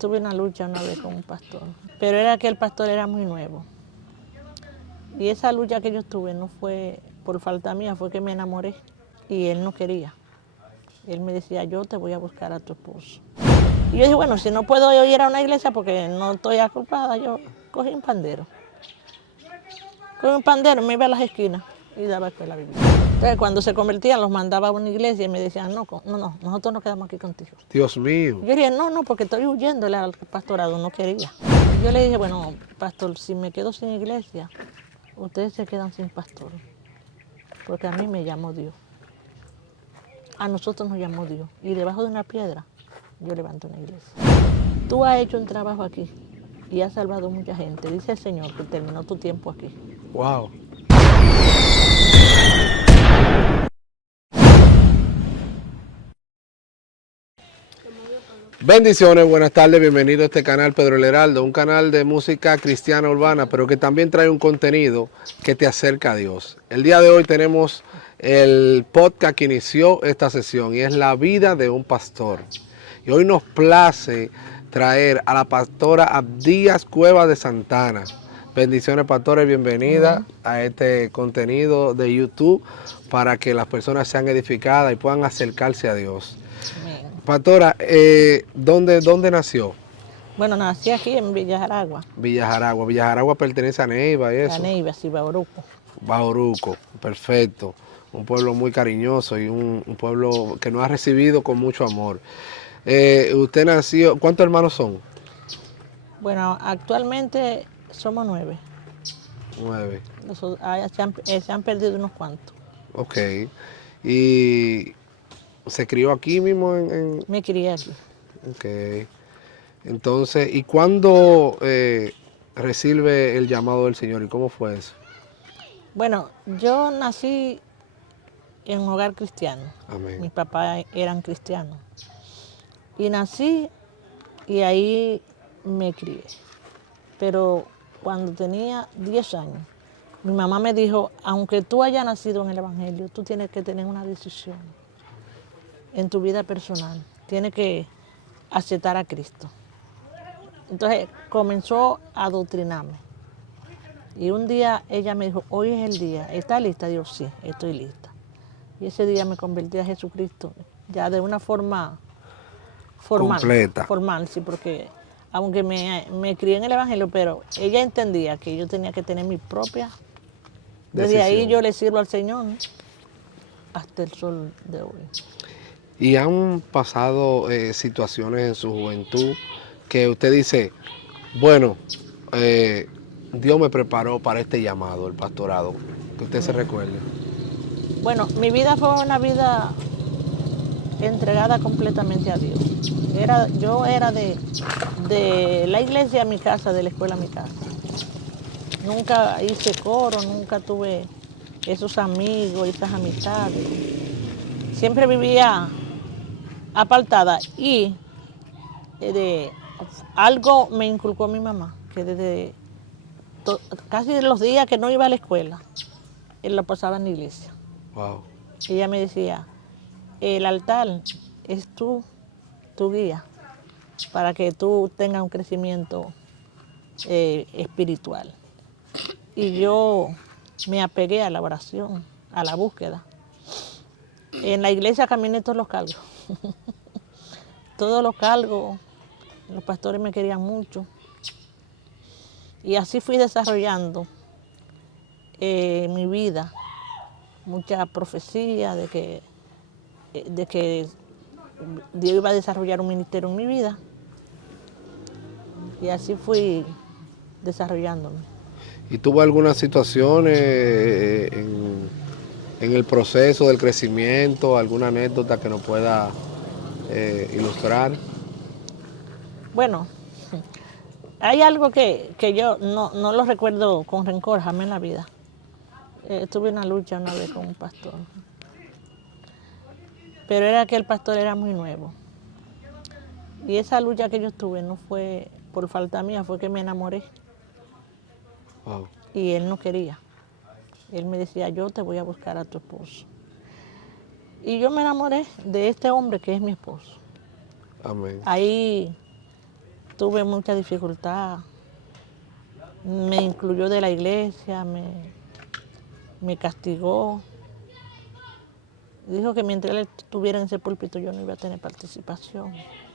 Tuve una lucha una vez con un pastor, pero era que el pastor era muy nuevo. Y esa lucha que yo tuve no fue por falta mía, fue que me enamoré y él no quería. Él me decía, yo te voy a buscar a tu esposo. Y yo dije, bueno, si no puedo ir a una iglesia porque no estoy aculpada, yo cogí un pandero. Cogí un pandero, me iba a las esquinas y daba escuela bíblica. Entonces, cuando se convertían, los mandaba a una iglesia y me decían, no, nosotros nos quedamos aquí contigo. Dios mío. Yo dije, no, porque estoy huyéndole al pastorado, no quería. Y yo le dije, bueno, pastor, si me quedo sin iglesia, ustedes se quedan sin pastor, porque a mí me llamó Dios. A nosotros nos llamó Dios. Y debajo de una piedra, yo levanto una iglesia. Tú has hecho un trabajo aquí y has salvado mucha gente. Dice el Señor que terminó tu tiempo aquí. Wow. Bendiciones, buenas tardes, bienvenido a este canal Pedro el Heraldo, un canal de música cristiana urbana, pero que también trae un contenido que te acerca a Dios. El día de hoy tenemos el podcast que inició esta sesión y es La vida de un pastor. Y hoy nos place traer a la pastora Abdías Cuevas de Santana. Bendiciones, pastores, bienvenida a este contenido de YouTube para que las personas sean edificadas y puedan acercarse a Dios. Amén. Pastora, ¿dónde nació? Bueno, nací aquí en Villa Jaragua, Villa Jaragua. Villa Jaragua pertenece a Neiva y a eso. Neiva, Bauruco. Bauruco, perfecto. Un pueblo muy cariñoso y un pueblo que nos ha recibido con mucho amor. Usted nació, ¿cuántos hermanos son? Bueno, actualmente somos 9. 9. Se han perdido unos cuantos. Ok. ¿Y se crió aquí mismo Me crié aquí. Ok. Entonces, ¿y cuándo recibe el llamado del Señor? ¿Y cómo fue eso? Bueno, yo nací en un hogar cristiano. Amén. Mis papás eran cristianos. Y nací y ahí me crié. Pero cuando tenía 10 años, mi mamá me dijo, aunque tú hayas nacido en el Evangelio, tú tienes que tener una decisión en tu vida personal. Tienes que aceptar a Cristo. Entonces comenzó a adoctrinarme. Y un día ella me dijo, hoy es el día, ¿estás lista? Digo, sí, estoy lista. Y ese día me convertí a Jesucristo, ya de una forma formal. Completa. Formal, sí, porque aunque me crié en el Evangelio, pero ella entendía que yo tenía que tener mi propia. Desde ahí yo le sirvo al Señor, ¿no? Hasta el sol de hoy. ¿Y han pasado situaciones en su juventud que usted dice, bueno, Dios me preparó para este llamado, el pastorado, que usted se recuerde? Bueno, mi vida fue una vida entregada completamente a Dios. Yo era de la iglesia a mi casa, de la escuela a mi casa. Nunca hice coro, nunca tuve esos amigos, esas amistades. Siempre vivía apartada y algo me inculcó mi mamá, que desde casi los días que no iba a la escuela, él lo pasaba en la iglesia. Wow. Ella me decía, el altar es tu guía para que tú tengas un crecimiento espiritual. Y yo me apegué a la oración, a la búsqueda. En la iglesia caminé todos los cargos. Todos los cargos, los pastores me querían mucho. Y así fui desarrollando mi vida, mucha profecía de que Dios iba a desarrollar un ministerio en mi vida. Y así fui desarrollándome. ¿Y tuvo algunas situaciones en el proceso del crecimiento, alguna anécdota que nos pueda ilustrar? Bueno, hay algo que yo no lo recuerdo con rencor jamás en la vida. Tuve una lucha una vez con un pastor. Pero era que el pastor era muy nuevo. Y esa lucha que yo tuve no fue por falta mía, fue que me enamoré. Wow. Y él no quería. Él me decía, yo te voy a buscar a tu esposo. Y yo me enamoré de este hombre que es mi esposo. Amén. Ahí tuve mucha dificultad. Me incluyó de la iglesia, me castigó. Dijo que mientras él estuviera en ese púlpito yo no iba a tener participación.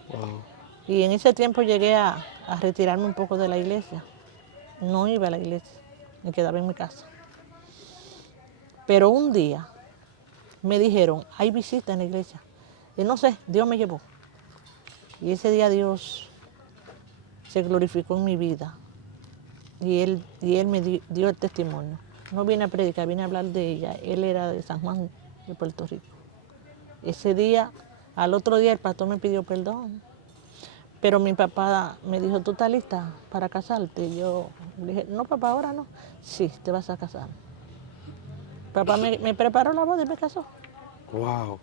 Wow. Y en ese tiempo llegué a retirarme un poco de la iglesia. No iba a la iglesia, me quedaba en mi casa. Pero un día me dijeron, hay visita en la iglesia. Y no sé, Dios me llevó. Y ese día Dios se glorificó en mi vida. Y él me dio el testimonio. No vine a predicar, vine a hablar de ella. Él era de San Juan, de Puerto Rico. Ese día, al otro día el pastor me pidió perdón. Pero mi papá me dijo, ¿tú estás lista para casarte? Y yo le dije, no papá, ahora no. Sí, te vas a casar. Papá me preparó la boda y me casó. Wow.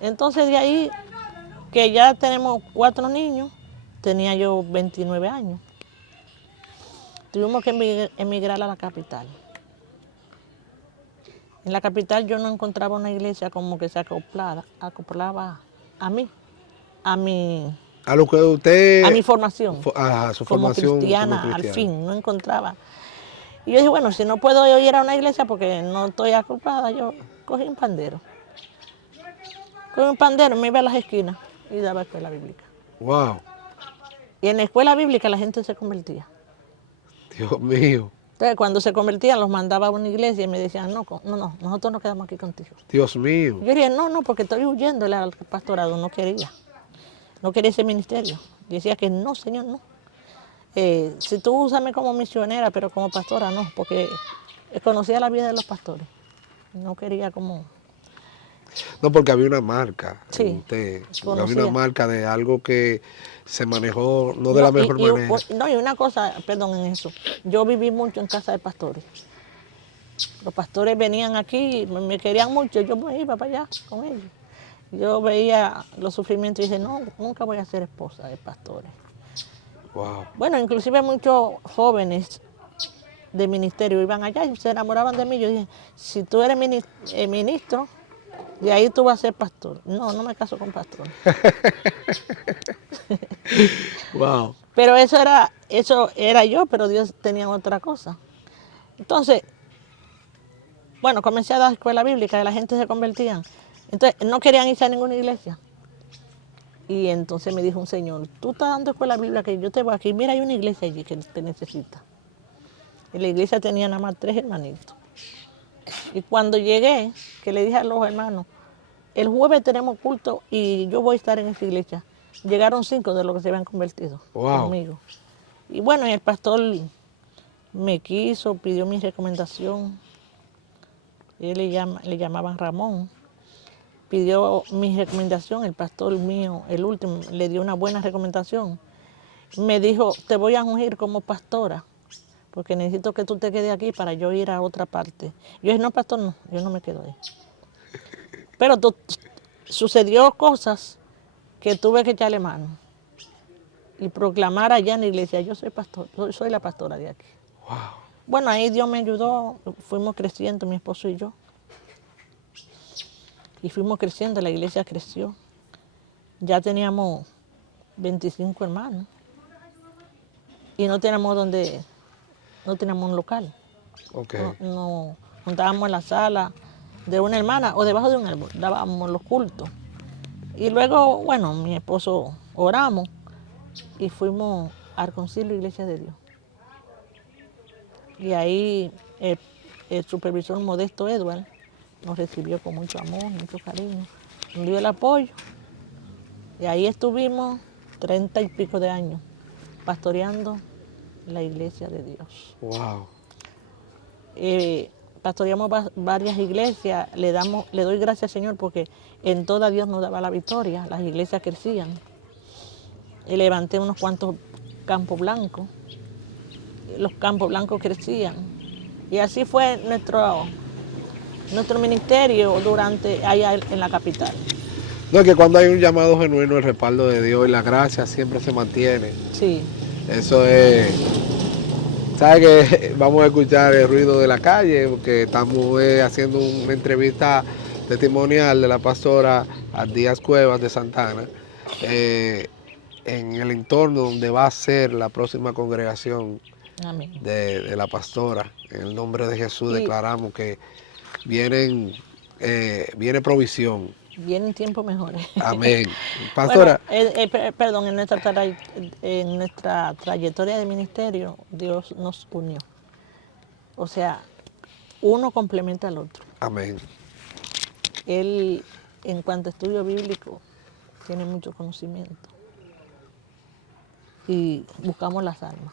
Entonces de ahí, que ya tenemos 4 niños, tenía yo 29 años. Tuvimos que emigrar a la capital. En la capital yo no encontraba una iglesia como que se acoplaba a mí, a mi A lo que usted... a mi formación. A su como formación cristiana, como al cristiana. fin, no encontraba. Y yo dije, bueno, si no puedo ir a una iglesia porque no estoy acoplada, yo cogí un pandero. Cogí un pandero, me iba a las esquinas y daba escuela bíblica. Wow. Y en la escuela bíblica la gente se convertía. Dios mío. Entonces, cuando se convertían, los mandaba a una iglesia y me decían, no, nosotros nos quedamos aquí contigo. Dios mío. Yo dije, no, porque estoy huyendo al pastorado, no quería. No quería ese ministerio. Yo decía que no, Señor, no. Si tú úsame como misionera, pero como pastora, no, porque conocía la vida de los pastores. No quería como... No, porque había una marca Sí, en usted. Había conocía. una marca de algo que se manejó no de la mejor manera. Y una cosa, perdón en eso, yo viví mucho en casa de pastores. Los pastores venían aquí, me querían mucho, yo me iba para allá con ellos. Yo veía los sufrimientos y dije, no, nunca voy a ser esposa de pastores. Wow. Bueno, inclusive muchos jóvenes de ministerio iban allá y se enamoraban de mí. Yo dije, si tú eres ministro, de ahí tú vas a ser pastor. No, no me caso con pastor. Wow. Pero eso era yo, pero Dios tenía otra cosa. Entonces, bueno, comencé a dar escuela bíblica y la gente se convertían. Entonces, no querían irse a ninguna iglesia. Y entonces me dijo un señor, tú estás dando escuela bíblica, que yo te voy aquí. Mira, hay una iglesia allí que te necesita. Y la iglesia tenía nada más 3 hermanitos. Y cuando llegué, que le dije a los hermanos, el jueves tenemos culto y yo voy a estar en esa iglesia. Llegaron 5 de los que se habían convertido conmigo. Y bueno, el pastor me quiso, pidió mi recomendación. Él le llamaban Ramón. Pidió mi recomendación, el pastor mío, el último, le dio una buena recomendación. Me dijo, te voy a ungir como pastora, porque necesito que tú te quedes aquí para yo ir a otra parte. Yo dije, no, pastor, no, yo no me quedo ahí. Pero sucedió cosas que tuve que echarle mano y proclamar allá en la iglesia, yo soy pastor, soy la pastora de aquí. Wow. Bueno, ahí Dios me ayudó, fuimos creciendo, mi esposo y yo. Y fuimos creciendo, la iglesia creció. Ya teníamos 25 hermanos. Y no teníamos no teníamos un local. Okay. Nos juntábamos en la sala de una hermana o debajo de un árbol, dábamos los cultos. Y luego, bueno, mi esposo oramos y fuimos al concilio Iglesia de Dios. Y ahí el supervisor Modesto Edward nos recibió con mucho amor, mucho cariño, nos dio el apoyo. Y ahí estuvimos 30 y pico de años pastoreando la iglesia de Dios. Wow. Pastoreamos varias iglesias, le doy gracias al Señor porque en toda Dios nos daba la victoria, las iglesias crecían. Y levanté unos cuantos campos blancos, los campos blancos crecían. Y así fue nuestro ministerio allá en la capital. No, es que cuando hay un llamado genuino, el respaldo de Dios y la gracia siempre se mantiene. Sí. Eso es... ¿Sabe que vamos a escuchar el ruido de la calle? Porque estamos haciendo una entrevista testimonial de la pastora Díaz Cuevas de Santana. en el entorno donde va a ser la próxima congregación Amén. de la pastora. En el nombre de Jesús Y declaramos que viene provisión. vienen tiempos mejores. Amén. Bueno, Pastora, perdón, en nuestra trayectoria de ministerio, Dios nos unió. O sea, uno complementa al otro. amén. Él, en cuanto a estudio bíblico, tiene mucho conocimiento. Y buscamos las almas.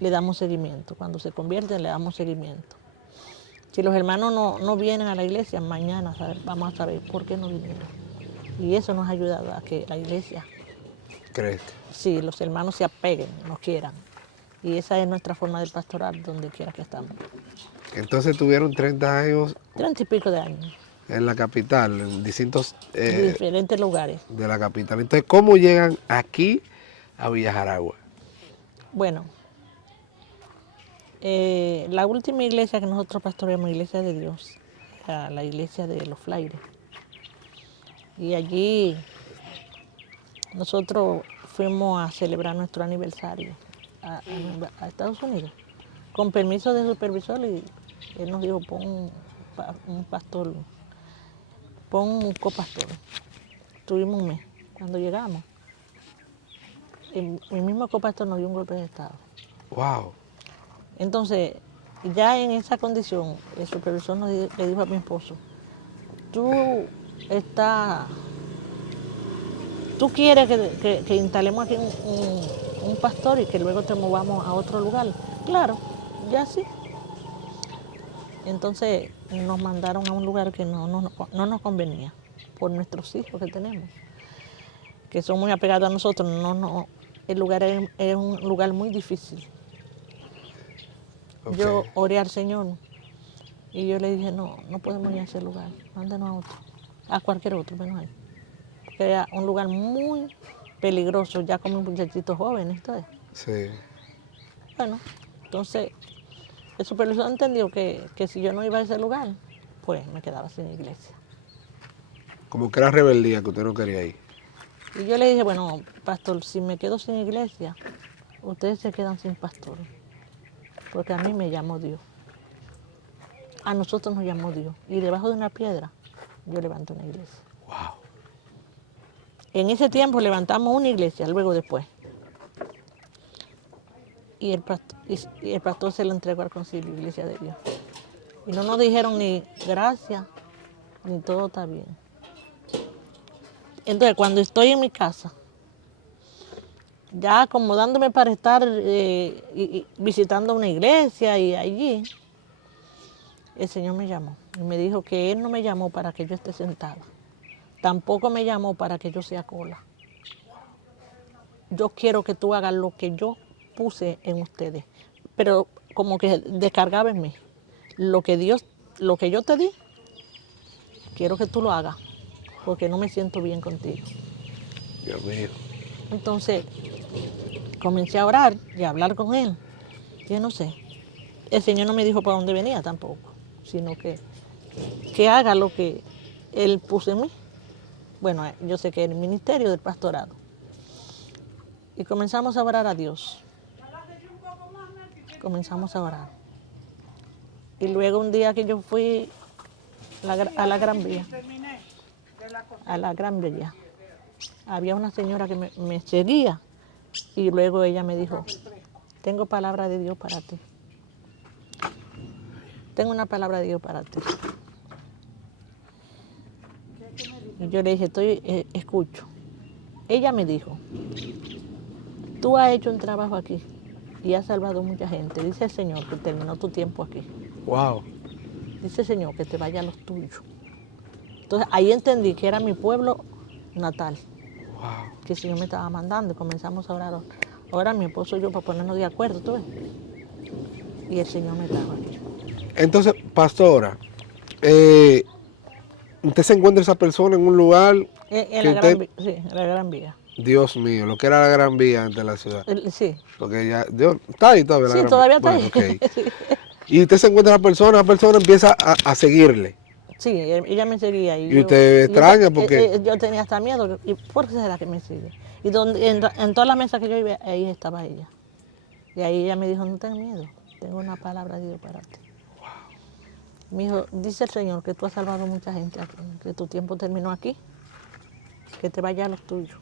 Le damos seguimiento. Cuando se convierten, le damos seguimiento. Si los hermanos no vienen a la iglesia, mañana vamos a saber por qué no vinieron. Y eso nos ha ayudado a que la iglesia, ¿Crees? sí, los hermanos se apeguen, nos quieran. Y esa es nuestra forma de pastorar donde quiera que estamos. Entonces tuvieron 30 años 30 y pico de años, en la capital, en distintos en diferentes lugares. de la capital. Entonces, ¿cómo llegan aquí a Villajaragua? Bueno, la última iglesia que nosotros pastoreamos, Iglesia de Dios, era la iglesia de los Flaires. Y allí nosotros fuimos a celebrar nuestro aniversario a Estados Unidos, con permiso del supervisor, y él nos dijo, pon un pastor, pon un copastor. Tuvimos un mes. Cuando llegamos, el mismo copastor nos dio un golpe de estado. Wow. Entonces, ya en esa condición, el supervisor le dijo a mi esposo, tú quieres que instalemos aquí un pastor y que luego te movamos a otro lugar. Claro, ya sí. Entonces nos mandaron a un lugar que no nos convenía, por nuestros hijos que tenemos, que son muy apegados a nosotros. El lugar es un lugar muy difícil. Okay. Yo oré al Señor y yo le dije, no podemos ir a ese lugar, mándanos a otro, a cualquier otro, menos ahí. Porque era un lugar muy peligroso, ya como un muchachito joven, ¿sabes? Sí. Bueno, entonces el supervisor entendió que si yo no iba a ese lugar, pues me quedaba sin iglesia. Como que era rebeldía que usted no quería ir. Y yo le dije, bueno, pastor, si me quedo sin iglesia, ustedes se quedan sin pastor, porque a mí me llamó Dios. A nosotros nos llamó Dios. Y debajo de una piedra, yo levanté una iglesia. Wow. En ese tiempo levantamos una iglesia, luego después. Y el pastor se lo entregó al concilio, Iglesia de Dios. Y no nos dijeron ni gracias, ni todo está bien. Entonces, cuando estoy en mi casa, ya acomodándome para estar visitando una iglesia y allí, el Señor me llamó y me dijo que Él no me llamó para que yo esté sentada. Tampoco me llamó para que yo sea cola. Yo quiero que tú hagas lo que yo puse en ustedes, pero como que descargaba en mí. Lo que yo te di, quiero que tú lo hagas, porque no me siento bien contigo. Dios mío. Entonces, comencé a orar y a hablar con Él. Yo no sé, el Señor no me dijo para dónde venía tampoco, sino que haga lo que Él puso en mí. Bueno, yo sé que es el ministerio del pastorado. Y comenzamos a orar a Dios. Comenzamos a orar. Y luego un día que yo fui a la Gran Vía, había una señora que me seguía y luego ella me dijo, tengo palabra de Dios para ti. Tengo una palabra de Dios para ti. Y yo le dije, escucho. Ella me dijo, tú has hecho un trabajo aquí y has salvado mucha gente. Dice el Señor que terminó tu tiempo aquí. Wow. Dice el Señor que te vaya a los tuyos. Entonces ahí entendí que era mi pueblo natal. Wow. Que el Señor me estaba mandando y comenzamos a orar. Ahora mi esposo y yo para ponernos de acuerdo, ¿tú ves? Y el Señor me estaba aquí. Entonces, pastora, usted se encuentra esa persona en un lugar En la Gran Vía. Dios mío, lo que era la Gran Vía antes de la ciudad. Sí. Porque ya, está ahí todavía la Sí, Gran todavía Vía. está ahí. Ok. Y usted se encuentra esa persona empieza a seguirle. Sí, ella me seguía. Y usted extraña porque... Yo tenía hasta miedo. ¿Y por qué será que me sigue? Y en toda la mesa que yo iba, ahí estaba ella. Y ahí ella me dijo, no tengas miedo, tengo una palabra de Dios para ti. Me dijo, dice el Señor que tú has salvado mucha gente aquí, que tu tiempo terminó aquí, que te vaya a los tuyos.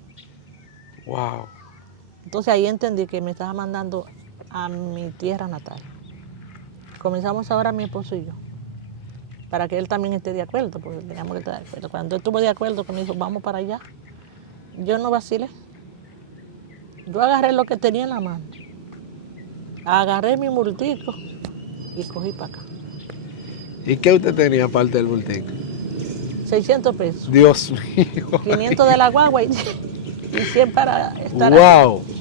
Wow. Entonces ahí entendí que me estaba mandando a mi tierra natal. Comenzamos ahora mi esposo y yo, para que él también esté de acuerdo, porque teníamos que estar de acuerdo. Cuando él estuvo de acuerdo, que me dijo, vamos para allá, yo no vacilé. Yo agarré lo que tenía en la mano, agarré mi multico y cogí para acá. ¿Y qué usted tenía aparte del bultico? 600 pesos, Dios mío. 500 de la guagua y 100 para estar Wow. aquí.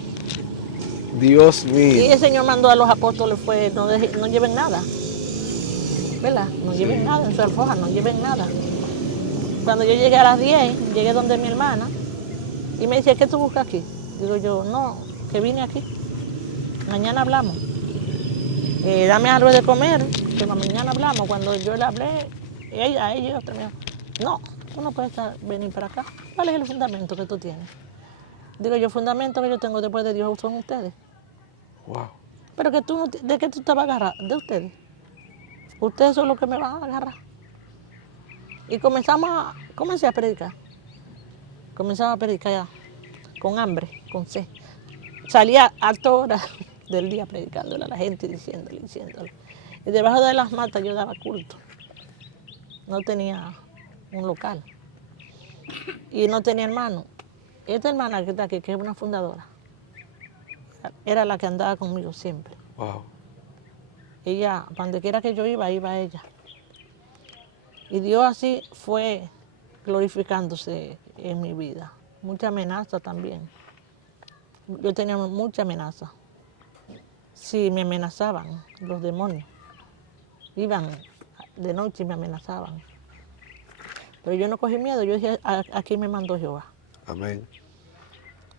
Dios Y mío. el Señor mandó a los apóstoles, no lleven nada, ¿verdad? No lleven nada en su alforja, no lleven nada. Cuando yo llegué a las 10, llegué donde mi hermana y me dice, ¿qué tú buscas aquí? Digo yo, no, que vine aquí. Mañana hablamos. Dame algo de comer, que mañana hablamos. Cuando yo le hablé, ella y otra me dijo, no, tú no puedes venir para acá. ¿Cuál es el fundamento que tú tienes? Digo yo, el fundamento que yo tengo después de Dios son ustedes. Wow. Pero que tú, ¿de qué tú te vas a agarrar? De ustedes. Ustedes son los que me van a agarrar. Y comencé a predicar. Comenzaba a predicar ya, con hambre, con sed. Salía a altas horas del día predicándole a la gente, diciéndole. Y debajo de las matas yo daba culto. No tenía un local. Y no tenía hermano. Esta hermana que está aquí, que es una fundadora, era la que andaba conmigo siempre. Wow. Ella, donde quiera que yo iba ella. Y Dios así fue glorificándose en mi vida. Mucha amenaza también. Yo tenía mucha amenaza. Sí, me amenazaban los demonios. Iban de noche y me amenazaban. Pero yo no cogí miedo, yo dije, aquí me mandó Jehová. Amén.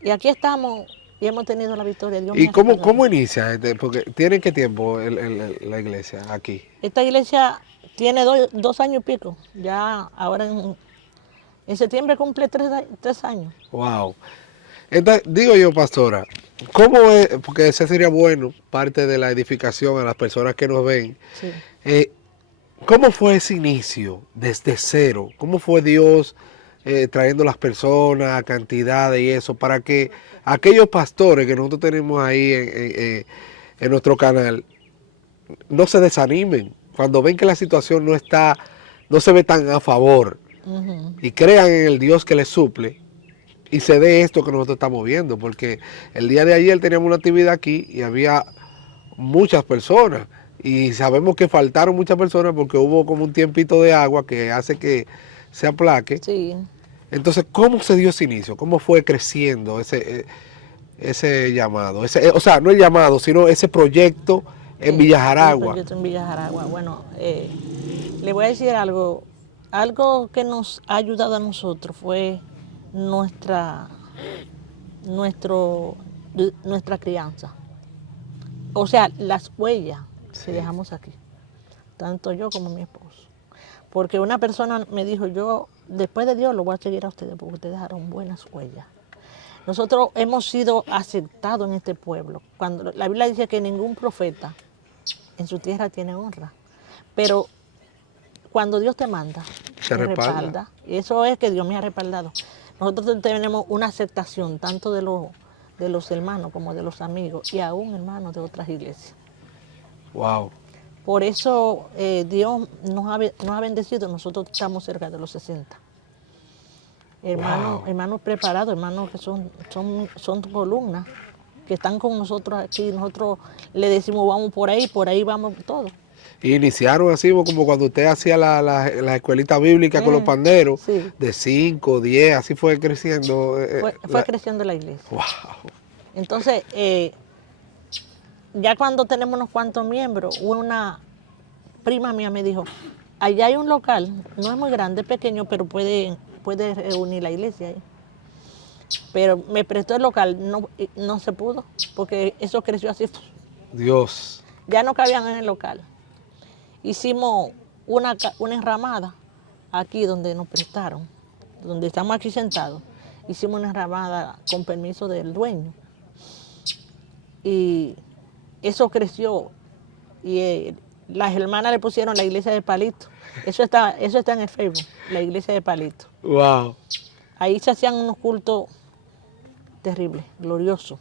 Y aquí estamos y hemos tenido la victoria. Dios me ¿Y ha cómo, respaldado. cómo inicia? Porque ¿tiene qué tiempo la iglesia aquí? Esta iglesia tiene 2 años y pico. Ya ahora en septiembre cumple 3 años. Wow. Entonces, digo yo, pastora, ¿cómo es? Porque ese sería bueno, parte de la edificación a las personas que nos ven. Sí. ¿Cómo fue ese inicio desde cero? ¿Cómo fue Dios trayendo las personas, cantidades y eso, para que aquellos pastores que nosotros tenemos ahí en nuestro canal no se desanimen cuando ven que la situación no se ve tan a favor y crean en el Dios que les suple y se dé esto que nosotros estamos viendo? Porque el día de ayer teníamos una actividad aquí y había muchas personas. Y sabemos que faltaron muchas personas porque hubo como un tiempito de agua que hace que se aplaque. Sí. Entonces, ¿cómo se dio ese inicio? ¿Cómo fue creciendo ese llamado? O sea, no el llamado, sino ese proyecto en Villa El Jaragua. proyecto en Villa Jaragua. Bueno, le voy a decir algo. Algo que nos ha ayudado a nosotros fue nuestra crianza. O sea, las huellas que dejamos aquí, tanto yo como mi esposo. Porque una persona me dijo, yo después de Dios lo voy a seguir a ustedes porque ustedes dejaron buenas huellas. Nosotros hemos sido aceptados en este pueblo. Cuando la Biblia dice que ningún profeta en su tierra tiene honra, pero cuando Dios te manda, Te te respalda. Y eso es que Dios me ha respaldado. Nosotros tenemos una aceptación tanto de los hermanos como de los amigos y aún hermanos de otras iglesias. Wow. Por eso Dios nos ha bendecido, nosotros estamos cerca de los 60. Hermanos preparados, hermanos que son columnas, que están con nosotros aquí. Nosotros le decimos, vamos por ahí vamos todos. Y iniciaron así como cuando usted hacía la escuelita bíblica con los panderos, Sí. de 5, 10, así fue creciendo. Fue creciendo la iglesia. Wow. Entonces, ya cuando tenemos unos cuantos miembros, una prima mía me dijo, allá hay un local, no es muy grande, es pequeño, pero puede reunir la iglesia ahí. Pero me prestó el local, no se pudo, porque eso creció así. Dios. Ya no cabían en el local. Hicimos una enramada aquí donde nos prestaron, donde estamos aquí sentados. hicimos una ramada con permiso del dueño. Y eso creció. Y las hermanas le pusieron la iglesia de Palito. Eso está en el Facebook, la iglesia de Palito. Wow. Ahí se hacían unos cultos terribles, gloriosos.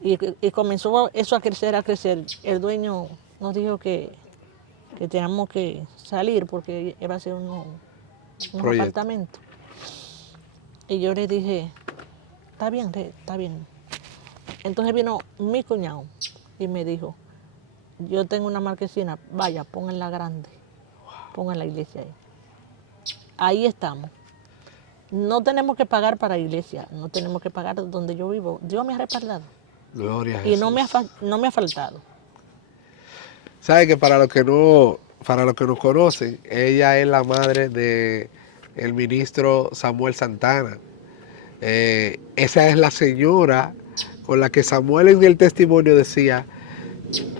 Y comenzó eso a crecer, a crecer. El dueño nos dijo que teníamos que salir porque iba a ser unos apartamentos. Y yo le dije, está bien, está bien. Entonces vino mi cuñado y me dijo, yo tengo una marquesina, vaya, pónganla grande, pongan la iglesia ahí. Ahí estamos. No tenemos que pagar para la iglesia, no tenemos que pagar donde yo vivo. Dios me ha respaldado. Gloria a Y Jesús. no me ha faltado. ¿Sabe que para los que nos conocen, ella es la madre de el ministro Samuel Santana? Esa es la señora con la que Samuel en el testimonio decía,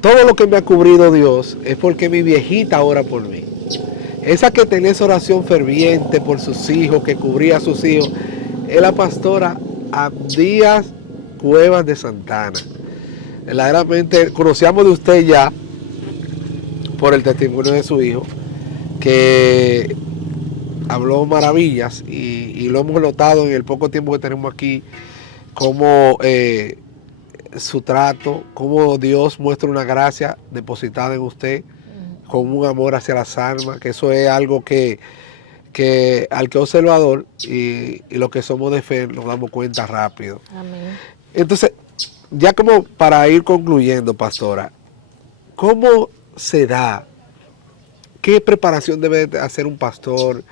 todo lo que me ha cubrido Dios es porque mi viejita ora por mí. Esa que tenía esa oración ferviente por sus hijos, que cubría a sus hijos, es la pastora Abdías Cuevas de Santana. Verdaderamente conocíamos de usted ya por el testimonio de su hijo, que habló maravillas y lo hemos notado en el poco tiempo que tenemos aquí, cómo su trato, cómo Dios muestra una gracia depositada en usted, con un amor hacia las almas, que eso es algo que al que es observador y lo que somos de fe nos damos cuenta rápido. Amén. Entonces, ya como para ir concluyendo, pastora, ¿cómo se da? ¿Qué preparación debe hacer un pastor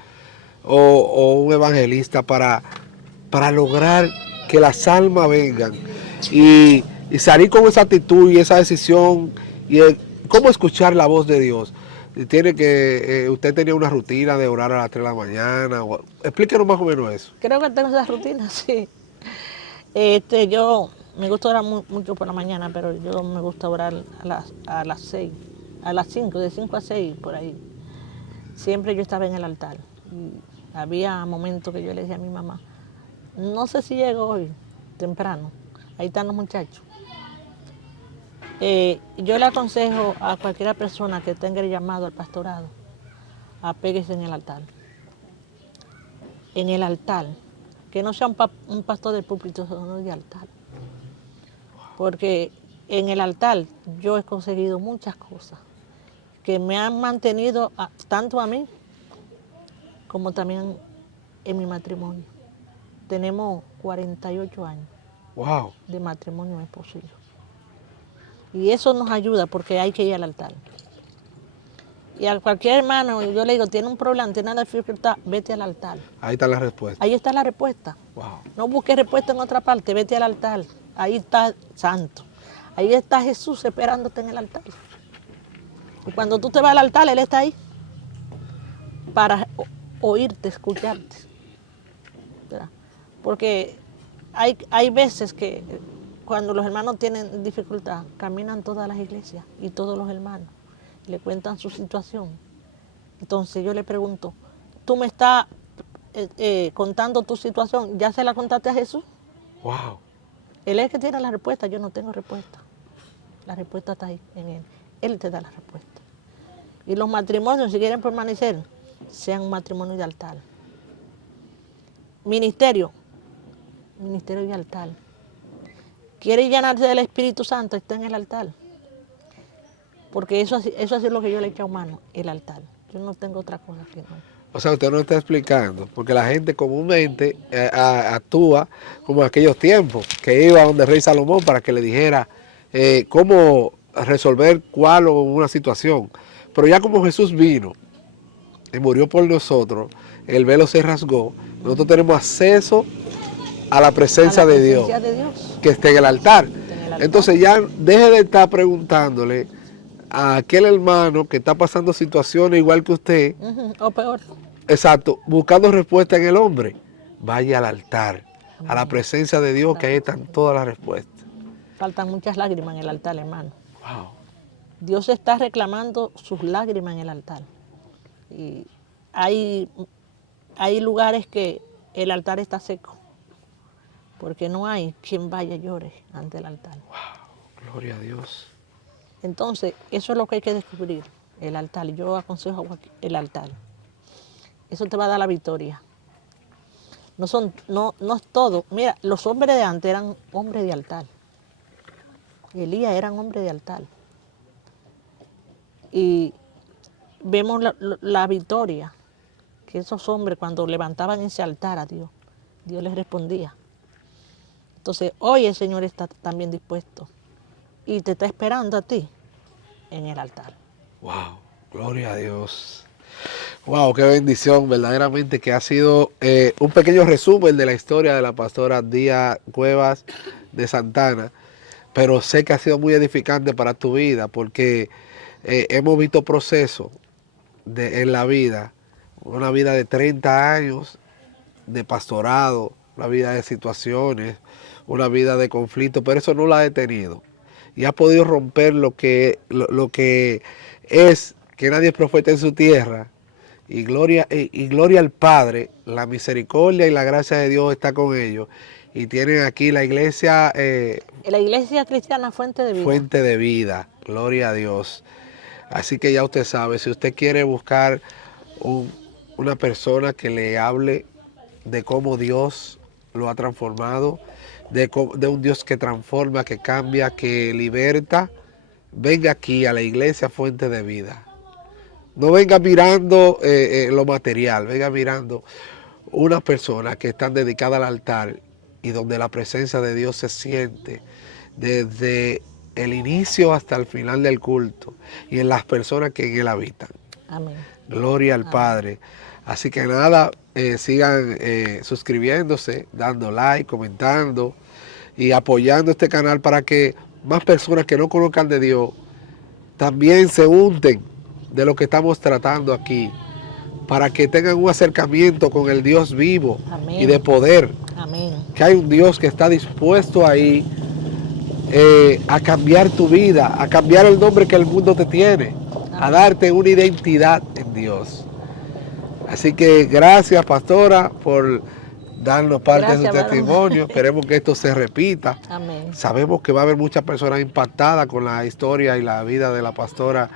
o un evangelista para lograr que las almas vengan y salir con esa actitud y esa decisión? Y cómo escuchar la voz de Dios. Tiene que usted tenía una rutina de orar a las 3 de la mañana. Explíquenos más o menos eso. Creo que tengo esa rutina, sí. Yo me gusta orar mucho por la mañana, pero yo me gusta orar a las 6, a las 5, de 5 a 6, por ahí. Siempre yo estaba en el altar. Y había momentos que yo le decía a mi mamá, no sé si llego hoy, temprano. Ahí están los muchachos. Yo le aconsejo a cualquier persona que tenga el llamado al pastorado, apéguese en el altar. En el altar. Que no sea un pastor del púlpito, sino de altar. Porque en el altar yo he conseguido muchas cosas que me han mantenido tanto a mí como también en mi matrimonio. Tenemos 48 años Wow. de matrimonio, mi esposo y yo. Y eso nos ayuda porque hay que ir al altar. Y a cualquier hermano, yo le digo, tiene un problema, tiene una dificultad, vete al altar. Ahí está la respuesta. Ahí está la respuesta. Wow. No busques respuesta en otra parte, vete al altar. Ahí está Santo. Ahí está Jesús esperándote en el altar. Y cuando tú te vas al altar, Él está ahí para oírte, escucharte. ¿Verdad? Porque hay veces que cuando los hermanos tienen dificultad, caminan todas las iglesias y todos los hermanos, le cuentan su situación. Entonces yo le pregunto, ¿tú me estás contando tu situación? ¿Ya se la contaste a Jesús? Wow. Él es el que tiene la respuesta, yo no tengo respuesta. La respuesta está ahí en Él. Él te da la respuesta. Y los matrimonios, si quieren permanecer, sean un matrimonio de altar. Ministerio de altar. ¿Quiere llenarse del Espíritu Santo? Está en el altar. Porque eso es lo que yo le he echado mano, el altar. Yo no tengo otra cosa que no. O sea, usted no está explicando, porque la gente comúnmente actúa como en aquellos tiempos, que iba donde el rey Salomón para que le dijera cómo resolver cuál o una situación. Pero ya como Jesús vino y murió por nosotros, el velo se rasgó, nosotros tenemos acceso a la presencia de Dios, que esté en el altar. Entonces ya deje de estar preguntándole a aquel hermano que está pasando situaciones igual que usted, o peor. Exacto, buscando respuesta en el hombre. Vaya al altar, a la presencia de Dios, que ahí están todas las respuestas. Faltan muchas lágrimas en el altar, hermano. Wow. Dios está reclamando sus lágrimas en el altar. Y hay lugares que el altar está seco. porque no hay quien vaya y llore ante el altar. Gloria a Dios. Entonces, eso es lo que hay que descubrir, el altar. Yo aconsejo el altar. Eso te va a dar la victoria. No es todo. Mira, los hombres de antes eran hombres de altar. Elías eran hombres de altar. Y vemos la victoria, que esos hombres cuando levantaban ese altar a Dios, Dios les respondía. Entonces, hoy el Señor está también dispuesto y te está esperando a ti en el altar. Wow, gloria a Dios. Wow, qué bendición, verdaderamente que ha sido un pequeño resumen de la historia de la pastora Díaz Cuevas de Santana, pero sé que ha sido muy edificante para tu vida porque hemos visto procesos en la vida, una vida de 30 años de pastorado, una vida de situaciones, una vida de conflicto, pero eso no la ha detenido. Y ha podido romper lo que es que nadie es profeta en su tierra. Y gloria al Padre, la misericordia y la gracia de Dios está con ellos. Y tienen aquí la iglesia... La iglesia cristiana Fuente de Vida. Fuente de Vida, gloria a Dios. Así que ya usted sabe, si usted quiere buscar una persona que le hable de cómo Dios lo ha transformado, de un Dios que transforma, que cambia, que liberta, venga aquí a la iglesia Fuente de Vida. No venga mirando lo material, venga mirando unas personas que están dedicadas al altar y donde la presencia de Dios se siente desde el inicio hasta el final del culto y en las personas que en él habitan. Amén. Gloria al Padre. Así que nada, sigan suscribiéndose, dando like, comentando y apoyando este canal para que más personas que no conozcan de Dios también se unten de lo que estamos tratando aquí, para que tengan un acercamiento con el Dios vivo. Amén. Y de poder. Amén. Que hay un Dios que está dispuesto ahí a cambiar tu vida, a cambiar el nombre que el mundo te tiene, a darte una identidad en Dios. Así que gracias, pastora, por darnos parte de su testimonio. Esperemos que esto se repita. Amén. Sabemos que va a haber muchas personas impactadas con la historia y la vida de la pastora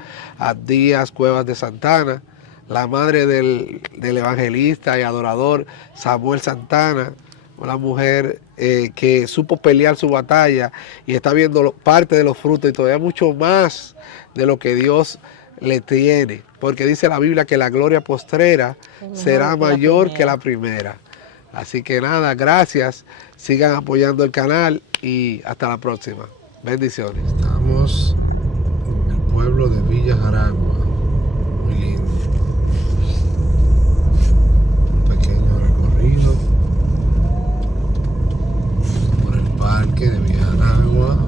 Díaz Cuevas de Santana, la madre del evangelista y adorador Samuel Santana, una mujer que supo pelear su batalla y está viendo parte de los frutos y todavía mucho más de lo que Dios le tiene, porque dice la Biblia que la gloria postrera será mayor que la primera. Así que nada, gracias, sigan apoyando el canal y hasta la próxima. Bendiciones. Estamos en el pueblo de Villa Jaragua, muy lindo. Un pequeño recorrido por el parque de Villa Jaragua.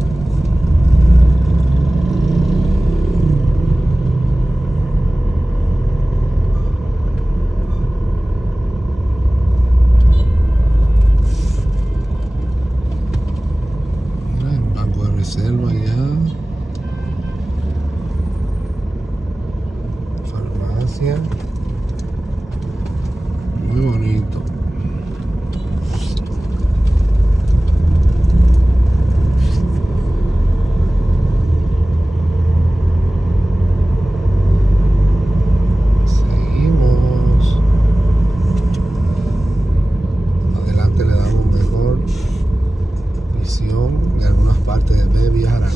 Reserva ya, farmacia, muy bonito. Seguimos, adelante le damos mejor visión de algunas partes de Villa Jaragua.